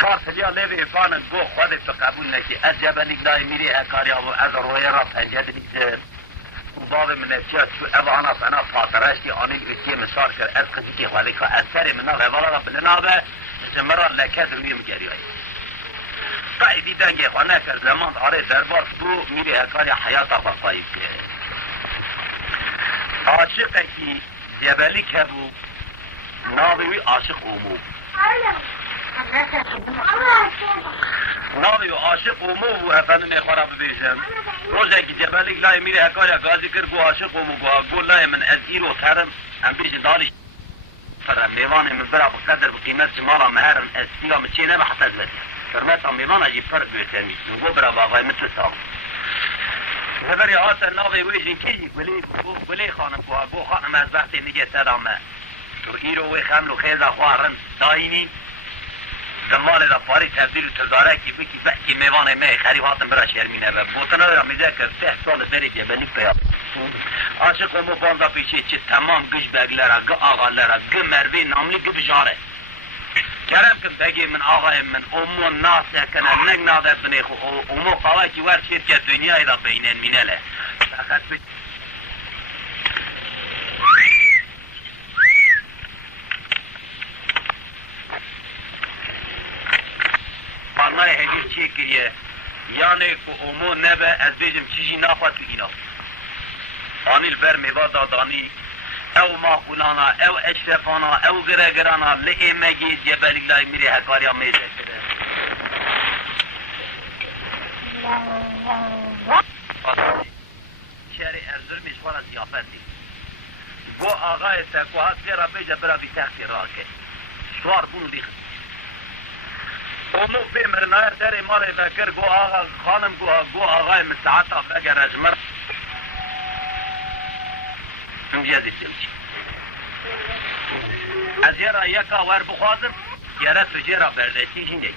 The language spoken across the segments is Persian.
چهار سلیا لیوی فانن گو خودت تو قبول نکی از جبلیک لای میری اکاریا و از روی را پنجد بیزه باب من اتیا تو اوانا فنا فاطرشتی آنیل بیتی مسار کرد از قضی که خواهی که از سر منا غوالا را بلنابه جمرا لکد رویم گری های قایدی دنگی خواه نکر زمان آره دربار تو میری اکاری حیاتا بخواهی که عاشق کی جبلیک هبو ناوی عاشق اومو ناوی عاشق اومو و افنن خراب بیشم روزه که جبلیک لای میره اکاریا گازی کر گو عاشق اومو گو لای من ازیر و ترم هم بیش دالیش فرم میوان من برا بقدر بقیمت شمالا مهرم ازیلا مچه نبا حتی زبطی فرمت هم میوان اجی فرق بیرتنی نگو برا باقای مثل ساق زبری آسر ناوی ویجین کی ولی خانم گو خانم از وقتی نگه تدامه تو ایرو وی خملو خیزا خوارن داینی زمان دا پاری تبدیل و تزاره کی بکی بکی میوانه می خریباتم برا شرمینه و بوتنه را میده که 10 سال بری جبلیک پیاد عاشق و مبانزا پیچه چه تمام گش بگلره گه آقا لره گه مروی ناملی گه بجاره کرم کن بگی من آقای من امو ناسه کنه نگ ناده بنی خو امو قوای که ور شیر که دنیای دا بینن مینله فقط فرمای هدیه چی کریه یعنی که امو نبه از بیجم چیزی نخواد تو اینا آنیل بر میوا دادانی او ماخولانا او اشرفانا او گرگرانا لئه مگیز یه بلیلای میری حکاریا میزه کرده شهر ارزر میشوار سیافتی گو آقای تکوهات زیرا بیجه برا بی تختی راکه شوار بونو دیخت امو بی مرنایر در مال فکر گو آقا خانم گو آقای مستعطا فکر اجمر امجازی سلچی از یرا یکا ور بخوازم یرا تجیرا بردشتی شنده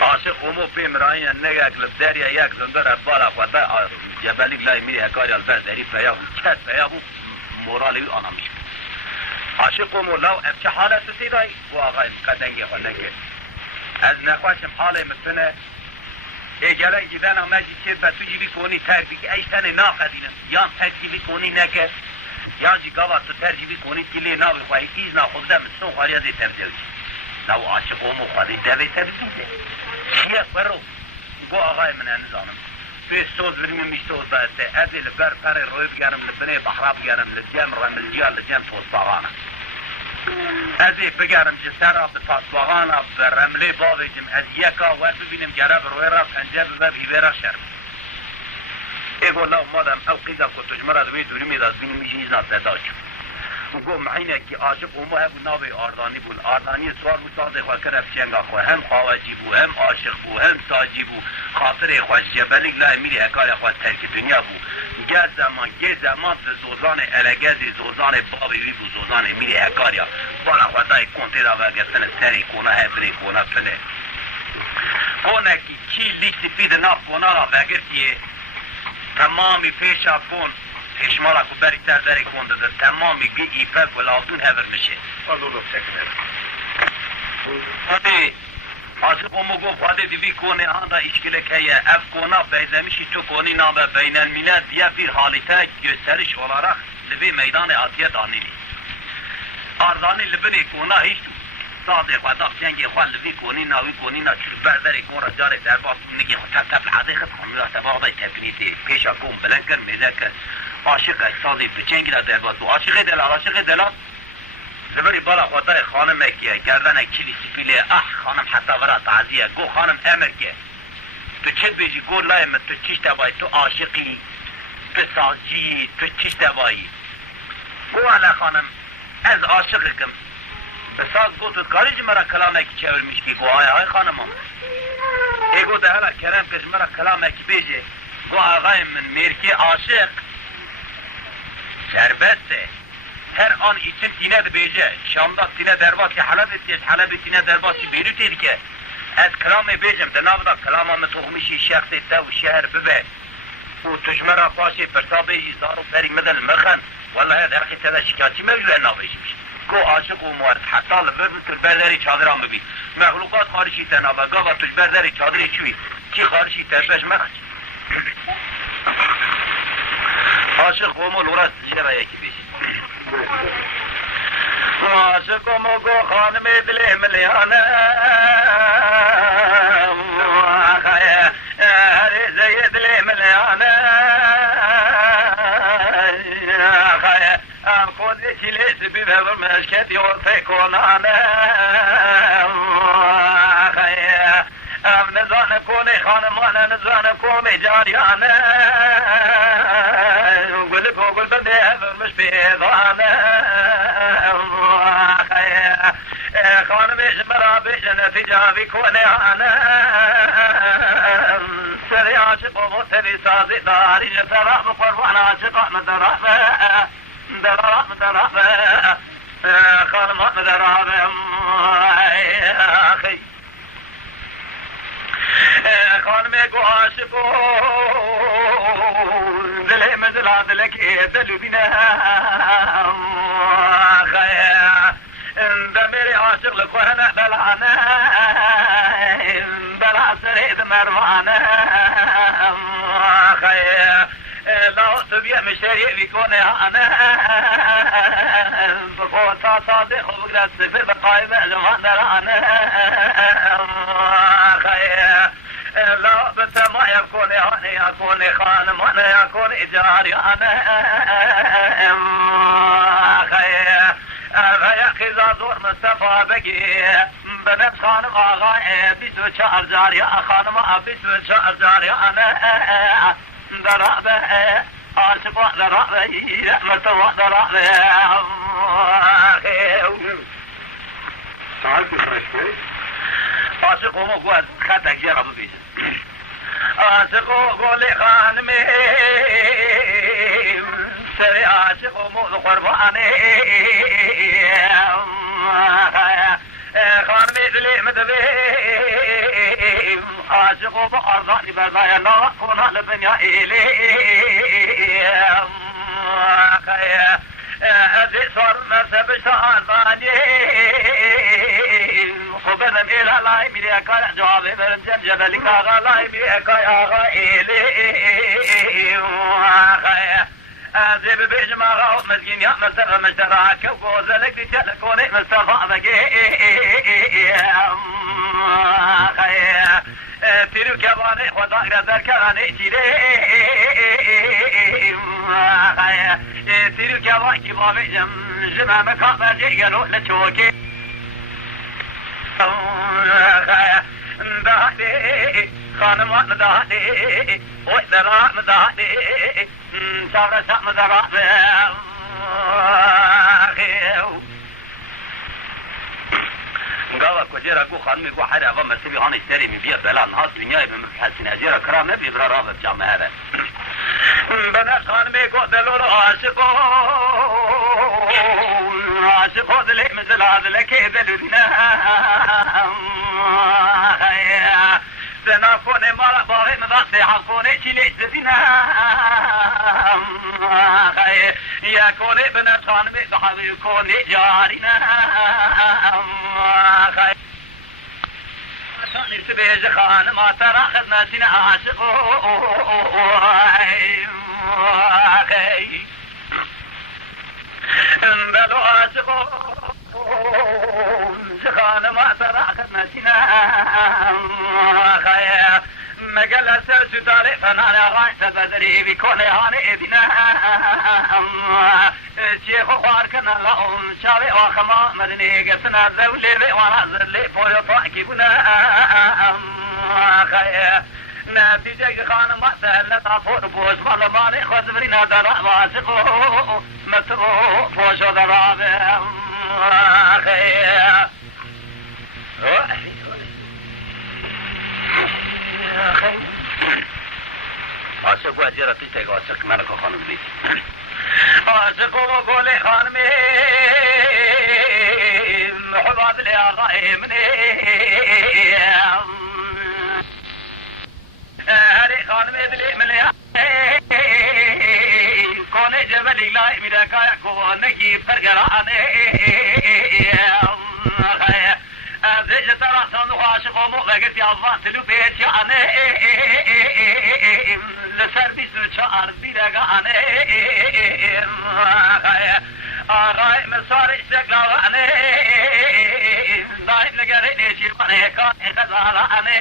عاشق امو بی مرائین نگه کلب دریا یک زندر بالا خواهد جبلیک لای میری اکاری البردری پیابو چت پیابو مورالی آنا میشه عاشق امو لو افچه حالت سیدایی و آقای قدنگی خونده از نخواشم حالی متنه اجالا جدن آمدی چه با تو جیبی کنی تربی که ایشتن ناقدینم یا ترجیبی کنی نکه یا جی گاوا تو ترجیبی کنی کلی ناوی خواهی ایز ناخوزده مستون خواهی از ترجیبی نو عاشق امو خواهی دوی تربیده چیه برو گو آقای من نظامم توی سوز بریم میشتوز بایسته ازی لبر پر روی بگرم لبنه بحرا بگرم لجم رملجیا لجم توسباغانه ازی بگرم جسرا به توسباغانه به رمله باویجم از یکا ور ببینم گره روی را پنجه ببه بیبه شرم ایگو لو مادم او قیدم که تجمره دوی دوری میداد بینیم میشه ایز نازده گو محینه که عاشق امو هبو ناوی آردانی بود آردانی سوار بود سازه خواه کرف چنگا خواه هم خواهجی بود هم عاشق بود هم ساجی بود خاطر خواه جبلیک لای میری اکار خواه ترک دنیا بود گه زمان زوزان الگزی زوزان بابی وی بود زوزان میری اکاریا بالا خواه دای کنتی را وگرتن سری کنه هفری کنه پله کنه که چی لیکسی پید ناف کنه را وگرتیه تمامی پیشا کن اشمالا کو بری تر داری کنده ده تمامی گی ایفک و لازون هفر میشه خالولو سکنه خواهده عاشق امو گو خواهده دیوی کنه آندا اشکله که اف کنه بیزمیشی تو کنی نابه بین الملل دیه فیر حالیته گسترش ولارخ لبی میدان آتیت آنیلی آردانی لبنی کنه هیچ ساده خواهده چنگی خواه لبی کنی ناوی کنی نا چلو برداری کن را جاره در باز نگی خود تب تب العدیقت خونی تفاقده تبنیتی پیشا کن بلنکر میزه که عاشق احسازی بچنگی را در باز عاشق دلال زبری بالا خواهده خانم اکیه گردن کلی سپیله خانم حتی ورا تعذیه گو خانم امر که تو چه بیجی گو لایم تو چیش دبایی تو عاشقی تو سازجی تو چیش دبایی گو علا خانم از عاشق کم بساز گو تو کاریج مرا کلام اکی چهور میشکی گو های خانم هم ایگو ده حالا کرم کش مرا کلام اکی بیجه گو آقای من میرکی عاشق شربته هر آن ایچن تینه ده بیجه شامدا تینه درباسی حلب تینه درباسی بیروتی دیگه از کلام بیجم ده نابدا کلام هم تخمیشی شخصی ده و شهر ببه و تجمرا پاشی پرسا بیجی زارو بری مدن مخن والله هر اخی تده شکاچی موجوده نابیشی میشه کو عاشق و موارد حتی لبر برداری چادران ببی مخلوقات خارشی تنابه گاوا توش برداری چادری چوی چی خارشی تنبش مخش عاشق و مولورات جرا یکی بیش عاشق و موگو خانم دل ملیانه هر زید دل ملیانه خود چیلی سبی ببر مشکت یوته کنانه نزانه کنی خانمانه نزانه کنی جاریانه گل گل بنده برمش بیدانه خانمش مرا بجنه تجاوی کنه آنه سری عاشق و متری سازی داری جترام قربان عاشق مدرامه درامه خانمان درامه اخی خانمه گو عاشقو دل مزلا دلکی دلو بینه دمیر عاشق لخوانه بلانه بلا سرید مروانه لا تبيع مشاريع بيكون أنا بقوة صادق وبقدر السفر بقايمة زمان درانة لا بنت ما يكون هاني يكون خانم أنا يكون إجاري أنا يا خزا دور مصطفى بقي بنت خانم آغاي بيسو شعر جاري خانم بيسو شعر جاري أنا درابه عاشق درابه رحمة درابه تعال بفرش بي عاشق مو قوات خاتك جرى ببيش عاشق قولي خانمي سري عاشق مو قرباني خانمي دلي مدبي عاشق بأرضاني بردايا لا كونا لبنيا إلي أدي صار مرسب شهراني خبرم إلى لاي ميريكا جوابي برنجن جبلك آغا لاي ميريكا آغا إلي أدي ببيجما غاوت مسكين يا مستفى مشتراك وقوزلك تجلكوني مستفى بقي تیرو کبانه خدا اگر کرانه چیره تیرو کبان کی بابه جمع مکان جگرو لچوکه دهنه خانمان دهنه وی درام دهنه شاور شام درامه قال كجرا كو خانمي كو حدا ابا مرتبي هان اشتري من بيا بلان هاس دنيا من حسين اجرا كرام نبي برا راب جامع هذا بنا خانمي كو دلول عاشقو دلي مثل هذا لك دلنا سنافوني مالا باغي مضاطي حقوني چلي تدنا يا كوني بنا خانمي بحضي كوني جارنا سبيج خان ما ترى خذنا سنا عاشق بلو عاشق خان ما ترى خذنا سنا مقال سرس داري فنانا غاين تبدري بكل هاني ابنا شيخ خواركنا لهم شاوي وخما مدني قسنا ذولي وانا زرلي فوري طاكي بنا نتيجة خان ما سهل تفور بوش خلباني خزبرنا درا واسقو مترو فوش درابه عاشق واجرة تشتاق عاشق ملك خانم بيت عاشق وقولي خانمي حباب لي آغائي مني هاري خانمي دلي مني كوني جبلي لاي ميدا كايا كونكي برقراني زيج ترى صنو عاشق ومغلقت يا الله تلو بيت يعني لسر بيسو شعر بيرقاني آغاي مسار استقلالاني دايم لقريني شيراني كاني غزالاني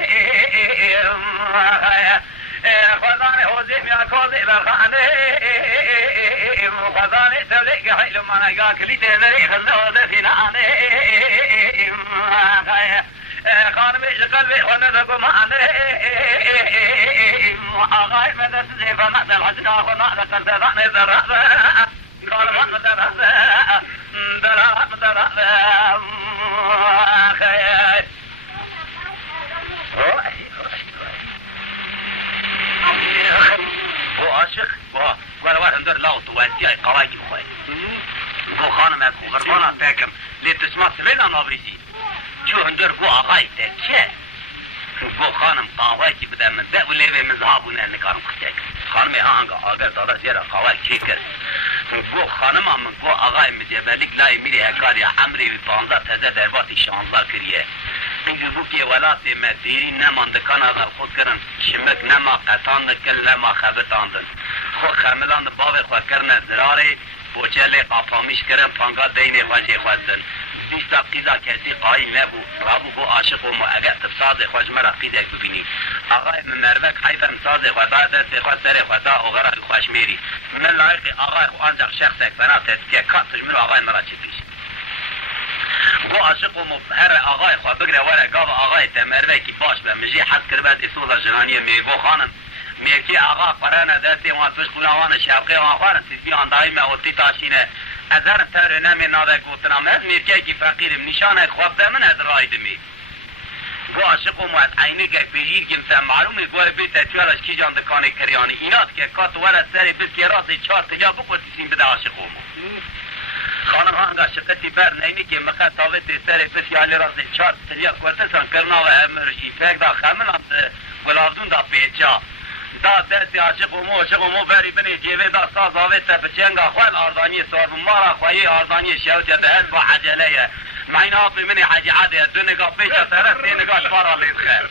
خزاني هوزيم يا كوزي برخاني خزاني تبليق حيل مانا كلي تذري خزوزي فيناني خانمي قلبي ونذق معني آغاي مدى سيفا نقدر حجنا ونقدر قدراني ذرابا قال مدرسة دراسة خيال هو عاشق هو ولا واحد ندير لا توازي قواجي خوي هو خانم اكو غربانه تاكم لي تسمع سرينا نابريسي شو هندر هو اغاي تاكي هو خانم قواجي بدا من ده ولا مذهبنا نكارم خشاك خانم هانغا اگر دادا زيرا قواجي كر گو خانم من گو آقای مجبلیک لای میری هکاری عمری و 15 تازه در باتی 16 کریه اینکه گو که ولاتی مدیری نماندکان آقا خود کرن شمک نما قطان کل نما خبتاندن خو خملان باوی خود کرن دراری بوچل قافامیش کرن پانگا دین خواجه خودن 20 قیزا کسی قایل نبو رابو گو عاشق و اگر تفساد خواج مرا قیدک ببینی آقای مروک حیفه مساز خدا دست خود سر خدا و غرق خواش میری من لایق آقای خو آنجا شخص اکبرات که کاتش مرا آقای مرا چی پیش گو عاشق و هر آقای خو بگره وره گاو آقای تمروه کی باش به مجی حد کربت اصول جنانی میگو خانم میکی آقا قرانه دستی وان توش قلوان شرقی وان خوان سیسی آندایی ما اوتی تاشینه ازار تر نمی ناده گوتنامه میکی کی فقیرم نشانه خواب ده من از رای دمی گو عاشق و موت عینی که بیجیر گمسه معلومه گوه بیت اتوالش کی جان دکانی کریانی اینات که کات ولد سری بس که راتی چار تجا بکوتیسین بده عاشق و مو خانم هنگا شقتی بر نینی که مخه تاوت سری بس یالی راتی چار تجا کوتسان کرنا و امرش ایفک دا خملان گلابدون دا پیچا دا دست عاشق و مو بری بنی جیوه دا ساز آوه تبچنگا خوال آردانی سوار مارا خواهی آردانی شوت یده با عجله معین آفی منی حاجی عاده دو نگاه پیش طرف 3 نگاه شمارا لید خیر